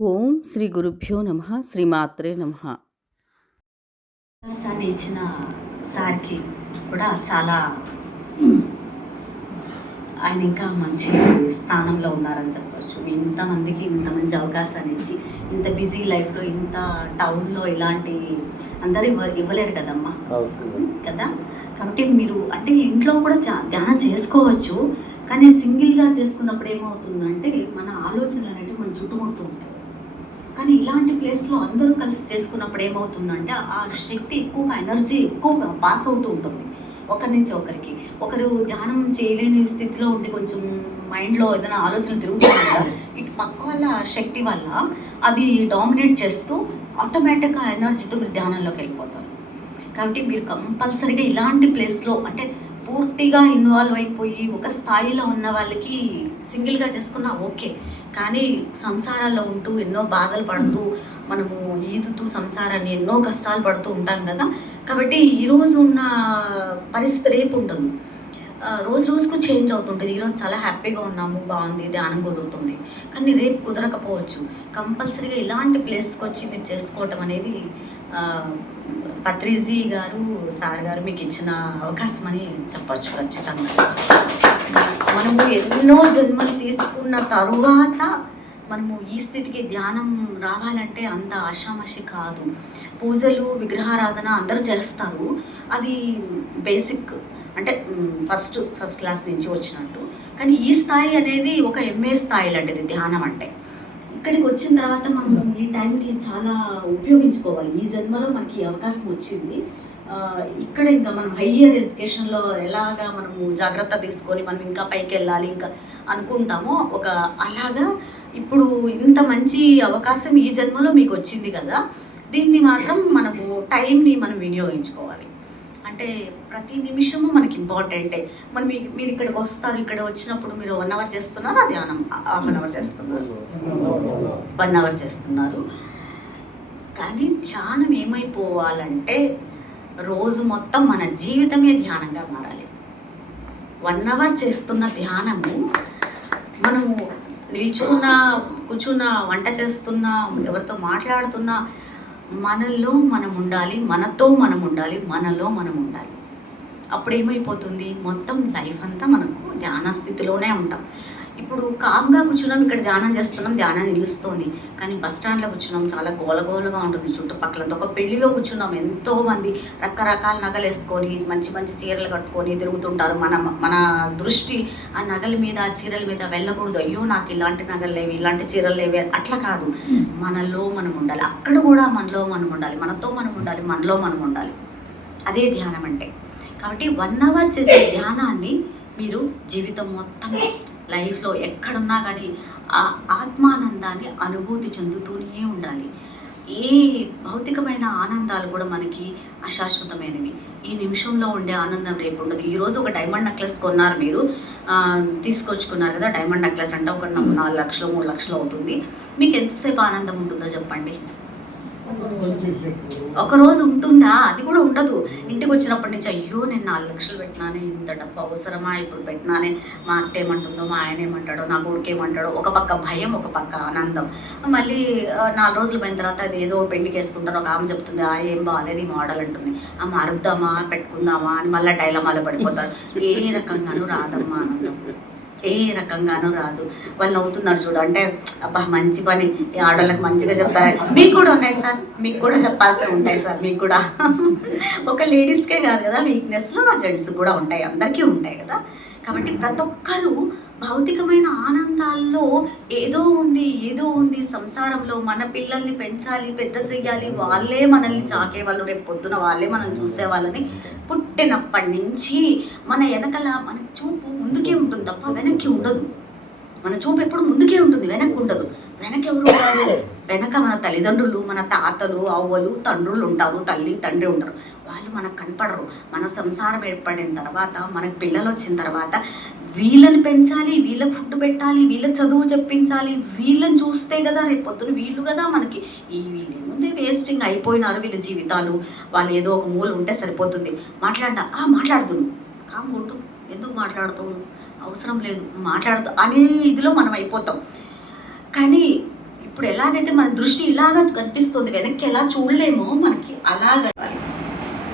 ఓం శ్రీ గురుభ్యో నమః శ్రీమాత్రే నమః. అవకాశాన్ని ఇచ్చిన సార్కి కూడా చాలా ఆయన ఇంకా మంచి స్థానంలో ఉన్నారని చెప్పచ్చు. ఇంతమందికి ఇంత మంచి అవకాశాన్ని ఇచ్చి ఇంత బిజీ లైఫ్లో ఇంత టౌన్లో ఇలాంటి అందరూ ఇవ్వలేరు కదమ్మా కదా. కాబట్టి మీరు అంటే ఇంట్లో కూడా ధ్యానం చేసుకోవచ్చు, కానీ సింగిల్గా చేసుకున్నప్పుడు ఏమవుతుందంటే మన ఆలోచనలు అనేవి మనం చుట్టుముడుతూ ఉంటాయి. కానీ ఇలాంటి ప్లేస్లో అందరూ కలిసి చేసుకున్నప్పుడు ఏమవుతుందంటే ఆ శక్తి ఎక్కువగా, ఎనర్జీ ఎక్కువగా పాస్ అవుతూ ఉంటుంది ఒకరి నుంచి ఒకరికి. ఒకరు ధ్యానం చేయలేని స్థితిలో ఉండి కొంచెం మైండ్లో ఏదైనా ఆలోచన తిరుగుతుందా, ఇటు పక్క వాళ్ళ శక్తి వల్ల అది డామినేట్ చేస్తూ ఆటోమేటిక్గా ఎనర్జీతో మీరు ధ్యానంలోకి వెళ్ళిపోతారు. కాబట్టి మీరు కంపల్సరీగా ఇలాంటి ప్లేస్లో అంటే పూర్తిగా ఇన్వాల్వ్ అయిపోయి ఒక స్థాయిలో ఉన్న వాళ్ళకి సింగిల్గా చేసుకున్నా ఓకే, కానీ సంసారాల్లో ఉంటూ ఎన్నో బాధలు పడుతూ మనము ఈదుతూ సంసారాన్ని ఎన్నో కష్టాలు పడుతూ ఉంటాం కదా. కాబట్టి ఈరోజు ఉన్న పరిస్థితి రేపు ఉంటుంది, రోజు రోజుకు చేంజ్ అవుతుంటుంది. ఈరోజు చాలా హ్యాపీగా ఉన్నాము, బాగుంది, ధ్యానం కుదురుతుంది, కానీ రేపు కుదరకపోవచ్చు. కంపల్సరీగా ఇలాంటి ప్లేస్కి వచ్చి మీరు చేసుకోవటం అనేది పత్రిజీ గారు సార్ గారు మీకు ఇచ్చిన అవకాశం అని చెప్పచ్చు. ఖచ్చితంగా మనము ఎన్నో జన్మలు తీసుకున్న తరువాత మనము ఈ స్థితికి ధ్యానం రావాలంటే అంత ఆషామాషి కాదు. పూజలు విగ్రహారాధన అందరూ చేస్తారు, అది బేసిక్ అంటే ఫస్ట్ క్లాస్ నుంచి వచ్చినట్టు. కానీ ఈ స్థాయి అనేది ఒక ఎంఏ స్థాయి లాంటిది ధ్యానం అంటే. ఇక్కడికి వచ్చిన తర్వాత మనం ఈ టైంని చాలా ఉపయోగించుకోవాలి. ఈ జన్మలో మనకి ఈ అవకాశం వచ్చింది, ఇక్కడ ఇంకా మనం హయ్యర్ ఎడ్యుకేషన్లో ఎలాగా మనము జాగ్రత్త తీసుకొని మనం ఇంకా పైకి వెళ్ళాలి ఇంకా అనుకుంటామో ఒక అలాగా ఇప్పుడు ఇంత మంచి అవకాశం ఈ జన్మలో మీకు వచ్చింది కదా, దీన్ని మాత్రం మనము టైంని మనం వినియోగించుకోవాలి. అంటే ప్రతి నిమిషము మనకి ఇంపార్టెంటే. మరి మీరు ఇక్కడికి వస్తారు, ఇక్కడ వచ్చినప్పుడు మీరు 1 అవర్ చేస్తున్నారా ధ్యానం, హాఫ్ అన్ అవర్ చేస్తున్నారు, 1 అవర్ చేస్తున్నారు. కానీ ధ్యానం ఏమైపోవాలంటే రోజు మొత్తం మన జీవితమే ధ్యానంగా మారాలి. 1 అవర్ చేస్తున్న ధ్యానము మనము నిల్చున్నా, కూర్చున్నా, వంట చేస్తున్నా, ఎవరితో మాట్లాడుతున్నా మనలో మనం ఉండాలి, మనతో మనం ఉండాలి, మనలో మనం ఉండాలి. అప్పుడు ఏమైపోతుంది, మొత్తం లైఫ్ అంతా మనకు ధ్యాన స్థితిలోనే ఉంటాం. ఇప్పుడు కామ్గా కూర్చున్నాం, ఇక్కడ ధ్యానం చేస్తున్నాం, ధ్యానం నిలుస్తుంది. కానీ బస్ స్టాండ్లో కూర్చున్నాం, చాలా గోలగోలుగా ఉంటుంది చుట్టుపక్కలంతా. ఒక పెళ్లిలో కూర్చున్నాం, ఎంతోమంది రకరకాల నగలు వేసుకొని మంచి మంచి చీరలు కట్టుకొని తిరుగుతుంటారు. మన దృష్టి ఆ నగల మీద, ఆ చీరల మీద వెళ్ళకూడదు. అయ్యో నాకు ఇలాంటి నగలు లేవి, ఇలాంటి చీరలు లేవి, అట్లా కాదు. మనలో మనం ఉండాలి, అక్కడ కూడా మనలో మనం ఉండాలి, మనతో మనం ఉండాలి, మనలో మనం ఉండాలి. అదే ధ్యానం అంటే. కాబట్టి 1 అవర్ చేసే ధ్యానాన్ని మీరు జీవితం మొత్తం లైఫ్లో ఎక్కడున్నా కానీ ఆ ఆత్మానందాన్ని అనుభూతి చెందుతూనే ఉండాలి. ఏ భౌతికమైన ఆనందాలు కూడా మనకి అశాశ్వతమైనవి. ఈ నిమిషంలో ఉండే ఆనందం రేపు ఉండదు. ఈరోజు ఒక డైమండ్ నెక్లెస్ కొన్నారు, మీరు తీసుకొచ్చుకున్నారు కదా, డైమండ్ నెక్లెస్ అంటే ఒక 4 లక్షలు 3 లక్షలు అవుతుంది. మీకు ఎంతసేపు ఆనందం ఉంటుందో చెప్పండి? ఒకరోజు ఉంటుందా? అది కూడా ఉండదు. ఇంటికి వచ్చినప్పటి నుంచి అయ్యో నేను 4 లక్షలు పెట్టినానే, ఇంత డబ్బు అవసరమా ఇప్పుడు పెట్టినానే, మా అత్త ఏమంటుందో, మా ఆయన ఏమంటాడో, నా కొడుకు ఏమంటాడో, ఒక పక్క భయం, ఒక పక్క ఆనందం. మళ్ళీ 4 రోజులు పోయిన తర్వాత అది ఏదో పెళ్లికి వేసుకుంటారు, ఒక ఆమె చెప్తుంది ఏం బాగాలేదు ఈ మోడల్ అంటుంది, మారుద్దామా పెట్టుకుందామా అని మళ్ళీ డైలమాలో పడిపోతారు. ఏ రకంగానూ రాదమ్మా ఆనందం, ఏ రకంగానూ రాదు. వాళ్ళు అవుతున్నారు చూడు, అంటే అబ్బా మంచి పని, ఈ ఆడవాళ్ళకి మంచిగా చెప్తారు. మీకు కూడా ఉన్నాయి సార్, మీకు కూడా చెప్పాల్సి ఉంటాయి సార్, మీకు కూడా ఒక లేడీస్కే కాదు కదా వీక్నెస్లో, జెంట్స్ కూడా ఉంటాయి, అందరికీ ఉంటాయి కదా. కాబట్టి ప్రతి ఒక్కరూ భౌతికమైన ఆనందాల్లో ఏదో ఉంది సంసారంలో. మన పిల్లల్ని పెంచాలి, పెద్ద చెయ్యాలి, వాళ్ళే మనల్ని చాకేవాళ్ళు, రేపు పొద్దున వాళ్ళే మనల్ని చూసేవాళ్ళని పుట్టినప్పటి నుంచి మన వెనకల మన చూపు ముందుకే ఉంటుంది తప్ప వెనక్కి ఉండదు. మన చూపు ఎప్పుడు ముందుకే ఉంటుంది, వెనక్కి ఉండదు. వెనక ఎవరు ఉంటారు? వెనక మన తల్లిదండ్రులు, మన తాతలు, అవ్వలు, తండ్రులు ఉంటారు, తల్లి తండ్రి ఉంటారు. వాళ్ళు మనకు కనపడరు. మన సంసారం ఏర్పడిన తర్వాత, మనకు పిల్లలు వచ్చిన తర్వాత వీళ్ళని పెంచాలి, వీళ్ళకి ఫుడ్ పెట్టాలి, వీళ్ళకి చదువు చెప్పించాలి, వీళ్ళని చూస్తే కదా రేపు పొద్దున వీళ్ళు కదా మనకి. వీళ్ళు ఏముంది, వేస్టింగ్ అయిపోయినారు వీళ్ళ జీవితాలు, వాళ్ళు ఏదో ఒక మూల ఉంటే సరిపోతుంది. మాట్లాడుతున్నాను కామ్ ఉంటూ, ఎందుకు మాట్లాడుతావు, అవసరం లేదు మాట్లాడుతూ అనే ఇదిలో మనం అయిపోతాం. కానీ ఇప్పుడు ఎలాగైతే మన దృష్టి ఇలాగా కనిపిస్తుంది, వెనక్కి ఎలా చూడలేమో మనకి అలాగ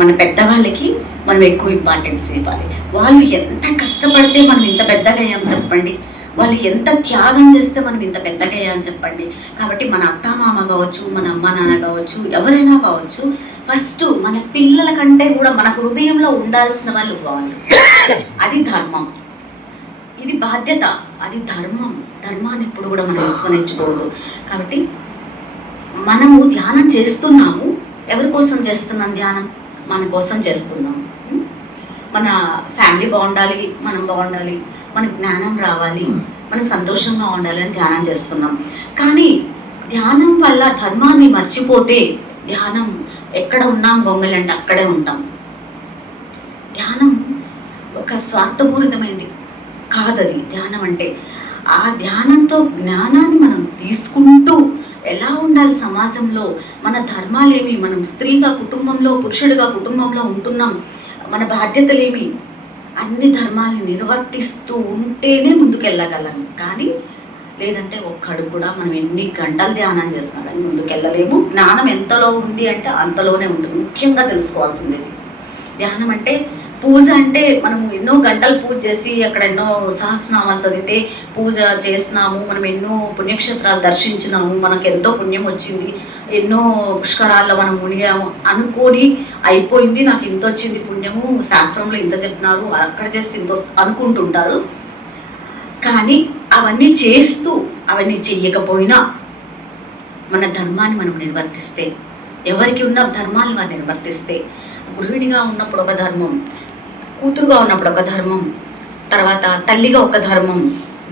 మన పెద్దవాళ్ళకి మనం ఎక్కువ ఇంపార్టెన్స్ ఇవ్వాలి. వాళ్ళు ఎంత కష్టపడితే మనం ఇంత పెద్దగా అయ్యాం చెప్పండి, వాళ్ళు ఎంత త్యాగం చేస్తే మనం ఇంత పెద్దగా అయ్యాం చెప్పండి. కాబట్టి మన అత్తామామ కావచ్చు, మన అమ్మ నాన్న కావచ్చు, ఎవరైనా కావచ్చు, ఫస్ట్ మన పిల్లల కంటే కూడా మన హృదయంలో ఉండాల్సిన వాళ్ళు వాళ్ళు. అది ధర్మం, ఇది బాధ్యత, అది ధర్మం. ధర్మాన్ని ఎప్పుడు కూడా మనం విస్మరించకూడదు. కాబట్టి మనము ధ్యానం చేస్తున్నాము, ఎవరి కోసం చేస్తున్నాం ధ్యానం? మన కోసం చేస్తున్నాం. మన ఫ్యామిలీ బాగుండాలి, మనం బాగుండాలి, మన జ్ఞానం రావాలి, మనం సంతోషంగా ఉండాలి అని ధ్యానం చేస్తున్నాం. కానీ ధ్యానం వల్ల ధర్మాన్ని మర్చిపోతే ధ్యానం ఎక్కడ ఉన్నాం గొంగలి అంటే అక్కడే ఉంటాం. ధ్యానం ఒక స్వార్థపూరితమైనది కాదది. ధ్యానం అంటే ఆ ధ్యానంతో జ్ఞానాన్ని మనం తీసుకుంటూ ఎలా ఉండాలి సమాజంలో, మన ధర్మాలేమి, మనం స్త్రీగా కుటుంబంలో, పురుషుడిగా కుటుంబంలో ఉంటున్నాం, మన బాధ్యతలేమి, అన్ని ధర్మాలను నిర్వర్తిస్తూ ఉంటేనే ముందుకెళ్ళగలం. కానీ లేదంటే ఒక్కడు కూడా మనం ఎన్ని గంటలు ధ్యానం చేస్తున్నాం కానీ ముందుకెళ్ళలేము. జ్ఞానం ఎంతలో ఉంది అంటే అంతలోనే ఉంటుంది. ముఖ్యంగా తెలుసుకోవాల్సింది ధ్యానం అంటే పూజ అంటే మనము ఎన్నో గంటలు పూజ చేసి అక్కడ ఎన్నో సహస్రనామాలు చదివితే పూజ చేసినాము, మనం ఎన్నో పుణ్యక్షేత్రాలు దర్శించినాము, మనకు ఎంతో పుణ్యం వచ్చింది, ఎన్నో పుష్కరాల్లో మనం మునిగాము అనుకొని అయిపోయింది, నాకు ఇంత వచ్చింది పుణ్యము, శాస్త్రంలో ఇంత చెప్పినారు, అక్కడ చేస్తే ఇంత అనుకుంటుంటారు. కానీ అవన్నీ చేస్తూ అవన్నీ చెయ్యకపోయినా మన ధర్మాన్ని మనం నిర్వర్తిస్తే, ఎవరికి ఉన్న ధర్మాన్ని వారు నిర్వర్తిస్తే, గృహిణిగా ఉన్నప్పుడు ఒక ధర్మం, కూతురుగా ఉన్నప్పుడు ఒక ధర్మం, తర్వాత తల్లిగా ఒక ధర్మం,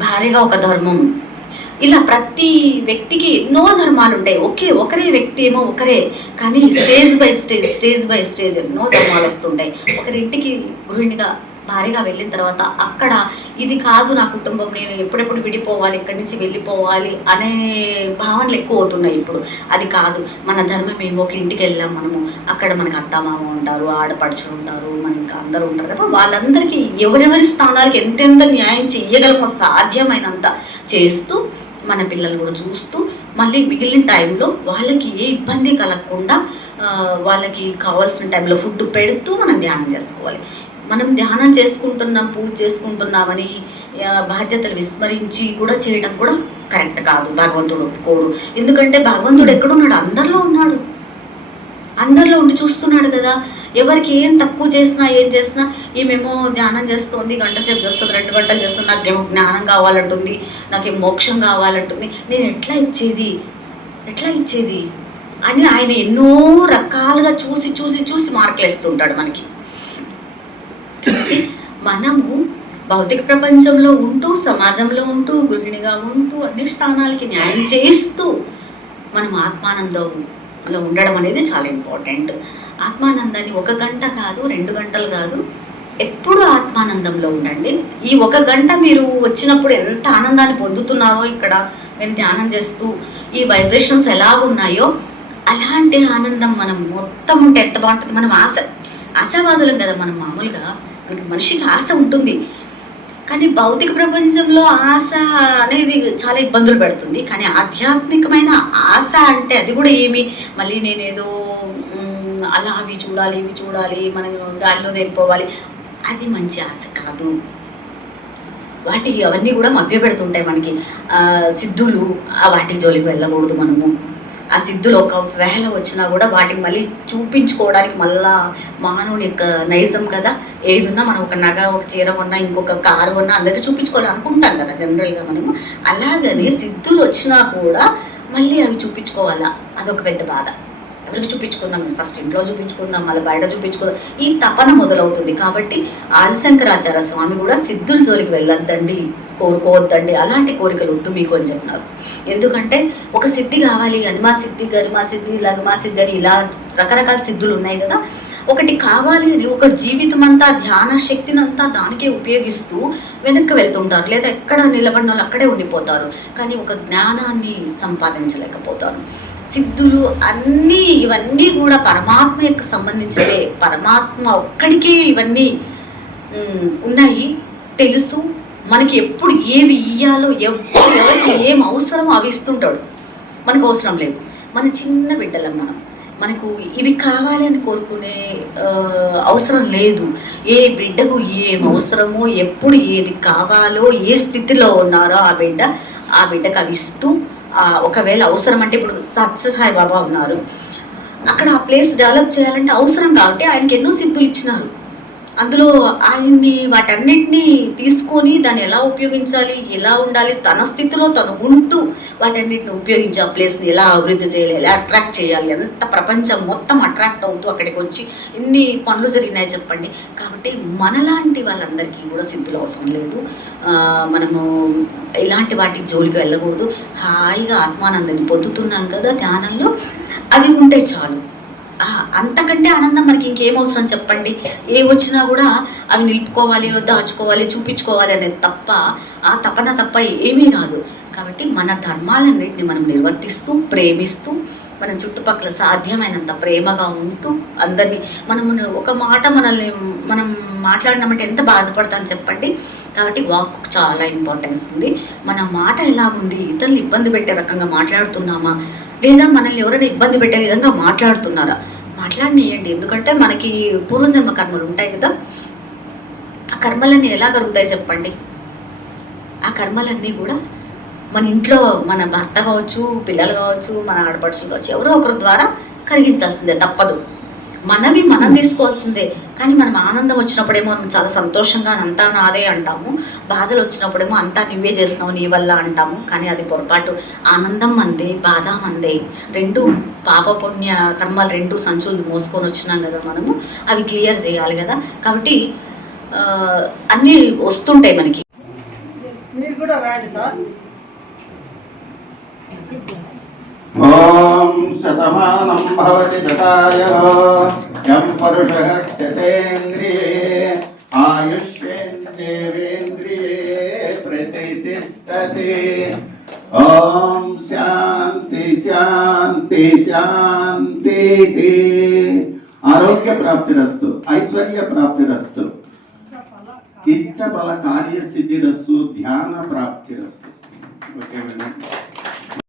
భార్యగా ఒక ధర్మం, ఇలా ప్రతి వ్యక్తికి ఎన్నో ధర్మాలు ఉంటాయి. ఒకరే వ్యక్తి ఏమో ఒకరే, కానీ స్టేజ్ బై స్టేజ్ ఎన్నో ధర్మాలు వస్తుంటాయి. ఒకరింటికి గృహిణిగా భార్యగా వెళ్ళిన తర్వాత అక్కడ ఇది కాదు నా కుటుంబం, నేను ఎప్పుడెప్పుడు విడిపోవాలి, ఇక్కడి నుంచి వెళ్ళిపోవాలి అనే భావనలు ఎక్కువ అవుతున్నాయి ఇప్పుడు. అది కాదు, మన ధర్మం ఏమో ఒక ఇంటికి వెళ్ళాం మనము, అక్కడ మనకు అత్తమామ ఉంటారు, ఆడపడుచులు ఉంటారు, మన ఇంకా అందరూ ఉంటారు కదా, వాళ్ళందరికీ ఎవరెవరి స్థానాలకి ఎంతెంత న్యాయం చెయ్యగలమో సాధ్యమైనంత చేస్తూ, మన పిల్లలు కూడా చూస్తూ, మళ్ళీ మిగిలిన టైంలో వాళ్ళకి ఏ ఇబ్బంది కలగకుండా వాళ్ళకి కావాల్సిన టైంలో ఫుడ్ పెడుతూ మనం ధ్యానం చేసుకోవాలి. మనం ధ్యానం చేసుకుంటున్నాం, పూజ చేసుకుంటున్నామని బాధ్యతలు విస్మరించి కూడా చేయడం కూడా కరెక్ట్ కాదు. భగవంతుడు ఒప్పుకోడు. ఎందుకంటే భగవంతుడు ఎక్కడున్నాడు? అందరిలో ఉన్నాడు, అందరిలో ఉండి చూస్తున్నాడు కదా. ఎవరికి ఏం తక్కువ చేసినా ఏం చేసినా, ఈమెమో ధ్యానం చేస్తుంది, గంట సేపు చేస్తుంది, 2 గంటలు చేస్తుంది, నాకేమో జ్ఞానం కావాలంటుంది, నాకేమో మోక్షం కావాలంటుంది, నేను ఎట్లా ఇచ్చేది అని ఆయన ఎన్నో రకాలుగా చూసి మార్కులు వేస్తుంటాడు మనకి. మనము భౌతిక ప్రపంచంలో ఉంటూ, సమాజంలో ఉంటూ, గృహిణిగా ఉంటూ, అన్ని స్థానాలకి న్యాయం చేస్తూ మనం ఆత్మానందంలో ఉండడం అనేది చాలా ఇంపార్టెంట్. ఆత్మానందాన్ని 1 గంట కాదు, 2 గంటలు కాదు, ఎప్పుడు ఆత్మానందంలో ఉండండి. ఈ 1 గంట మీరు వచ్చినప్పుడు ఎంత ఆనందాన్ని పొందుతున్నారో, ఇక్కడ మేము ధ్యానం చేస్తూ ఈ వైబ్రేషన్స్ ఎలాగున్నాయో అలాంటి ఆనందం మనం మొత్తం ఉంటే ఎంత బాగుంటుంది. మనం ఆశావాదులం కదా మనం. మామూలుగా మనకి మనిషికి ఆశ ఉంటుంది, కానీ భౌతిక ప్రపంచంలో ఆశ అనేది చాలా ఇబ్బందులు పెడుతుంది. కానీ ఆధ్యాత్మికమైన ఆశ అంటే అది కూడా ఏమి, మళ్ళీ నేనేదో అలా అవి చూడాలి, మనం గాలిలో తేలిపోవాలి, అది మంచి ఆశ కాదు. అవన్నీ కూడా మభ్య పెడుతుంటాయి మనకి. సిద్ధులు, వాటి జోలికి వెళ్ళకూడదు మనము. ఆ సిద్ధులు ఒకవేళ వచ్చినా కూడా వాటికి మళ్ళీ చూపించుకోవడానికి మళ్ళా మానవుని యొక్క నైజం కదా. ఏదున్నా మనం ఒక నగ, ఒక చీర కొన్నా, ఇంకొక కారు కొన్నా అందరికీ చూపించుకోవాలి అనుకుంటాం కదా జనరల్గా మనము. అలాగనే సిద్ధులు వచ్చినా కూడా మళ్ళీ అవి చూపించుకోవాలా, అదొక పెద్ద బాధ. ఎవరికి చూపించుకుందాం? ఫస్ట్ ఇంట్లో చూపించుకుందాం, మళ్ళీ బయట చూపించుకుందాం, ఈ తపన మొదలవుతుంది. కాబట్టి ఆదిశంకరాచార్య స్వామి కూడా సిద్ధుల జోలికి వెళ్ళొద్దండి, కోరుకోవద్దండి, అలాంటి కోరికలు వద్దు మీకు అని చెప్తున్నారు. ఎందుకంటే ఒక సిద్ధి కావాలి, అనిమా సిద్ధి, గరిమా సిద్ధి, లఘుమా సిద్ధి అని ఇలా రకరకాల సిద్ధులు ఉన్నాయి కదా. ఒకటి కావాలి అని ఒక జీవితం అంతా ధ్యాన శక్తిని అంతా దానికే ఉపయోగిస్తూ వెనక్కి వెళ్తుంటారు, లేదా ఎక్కడ నిలబడిన వాళ్ళు అక్కడే ఉండిపోతారు, కానీ ఒక జ్ఞానాన్ని సంపాదించలేకపోతారు. సిద్ధులు ఇవన్నీ కూడా పరమాత్మకు సంబంధించినవే. పరమాత్మ ఒక్కడికే ఇవన్నీ ఉన్నాయి, తెలుసు. మనకి ఎప్పుడు ఏవి ఇయ్యాలో, ఎవరికి ఏం అవసరమో అవి ఇస్తుంటాడు. మనకు అవసరం లేదు. మన చిన్న బిడ్డలం మనకు ఇవి కావాలి అని కోరుకునే అవసరం లేదు. ఏ బిడ్డకు ఏం అవసరమో, ఎప్పుడు ఏది కావాలో, ఏ స్థితిలో ఉన్నారో ఆ బిడ్డకు అవి ఇస్తూ, ఒకవేళ అవసరం అంటే ఇప్పుడు సత్యసాయి బాబా ఉన్నారు, అక్కడ ఆ ప్లేస్ డెవలప్ చేయాలంటే అవసరం కాబట్టి ఆయనకి ఎన్నో సిద్ధులు ఇచ్చినారు. అందులో ఆయన్ని వాటన్నిటినీ తీసుకొని దాన్ని ఎలా ఉపయోగించాలి, ఎలా ఉండాలి, తన స్థితిలో తను ఉంటూ వాటన్నిటిని ఉపయోగించి ఆ ప్లేస్ని ఎలా అభివృద్ధి చేయాలి, ఎలా అట్రాక్ట్ చేయాలి, ఎంత ప్రపంచం మొత్తం అట్రాక్ట్ అవుతూ అక్కడికి వచ్చి ఎన్ని పనులు జరిగినాయి చెప్పండి. కాబట్టి మనలాంటి వాళ్ళందరికీ కూడా సిద్ధులు అవసరం లేదు. మనము ఇలాంటి వాటికి జోలికి వెళ్ళకూడదు. హాయిగా ఆత్మానందాన్ని పొందుతున్నాం కదా ధ్యానంలో, అది ఉంటే చాలు. అంతకంటే ఆనందం మనకి ఇంకేం అవసరం చెప్పండి. ఏ వచ్చినా కూడా అవి నిలుపుకోవాలి, దాచుకోవాలి, చూపించుకోవాలి అనేది తప్ప, ఆ తపన తప్ప ఏమీ రాదు. కాబట్టి మన ధర్మాలన్నింటినీ మనం నిర్వర్తిస్తూ, ప్రేమిస్తూ, మన చుట్టుపక్కల సాధ్యమైనంత ప్రేమగా ఉంటూ, అందరినీ మనము ఒక మాట మనం మాట్లాడినామంటే ఎంత బాధపడతాం చెప్పండి. కాబట్టి వాక్ చాలా ఇంపార్టెన్స్ ఉంది. మన మాట ఎలా ఉంది, ఇతరులు ఇబ్బంది పెట్టే రకంగా మాట్లాడుతున్నామా, లేదా మనల్ని ఎవరైనా ఇబ్బంది పెట్టే విధంగా మాట్లాడుతున్నారా, మాట్లాడినియండి. ఎందుకంటే మనకి పూర్వజన్మ కర్మలు ఉంటాయి కదా, ఆ కర్మలన్నీ ఎలా కరుగుతాయి చెప్పండి. ఆ కర్మలన్నీ కూడా మన ఇంట్లో మన భర్త కావచ్చు, పిల్లలు కావచ్చు, మన ఆడపడుచులు కావచ్చు, ఎవరో ఒకరి ద్వారా కరిగించాల్సిందే, తప్పదు. మనవి మనం తీసుకోవాల్సిందే. కానీ మనం ఆనందం వచ్చినప్పుడేమో మనం చాలా సంతోషంగా అంతా నాదే అంటాము, బాధలు వచ్చినప్పుడేమో అంతా నువ్వే చేస్తున్నావు నీ వల్ల అంటాము. కానీ అది పొరపాటు. ఆనందం అందే, బాధ అందే, రెండు పాపపుణ్య కర్మలు రెండు సంచులు మోసుకొని వచ్చినాం కదా మనము, అవి క్లియర్ చేయాలి కదా. కాబట్టి అన్నీ వస్తుంటాయి మనకి. మీరు కూడా రాండి సార్. ఓం శతమానం భవతి శతాయః యం పరుషః శతేంద్రియే ఆయుష్యేంద్రిये ప్రతిష్టతి. ఓం శాంతి శాంతి శాంతి. ఆరోగ్య ప్రాప్తిరస్తు, ఐశ్వర్య ప్రాప్తిరస్తు, ఇష్ట ఫల కార్య సిద్ధిరస్తు, ధ్యాన ప్రాప్తిరస్తు. Okay madam.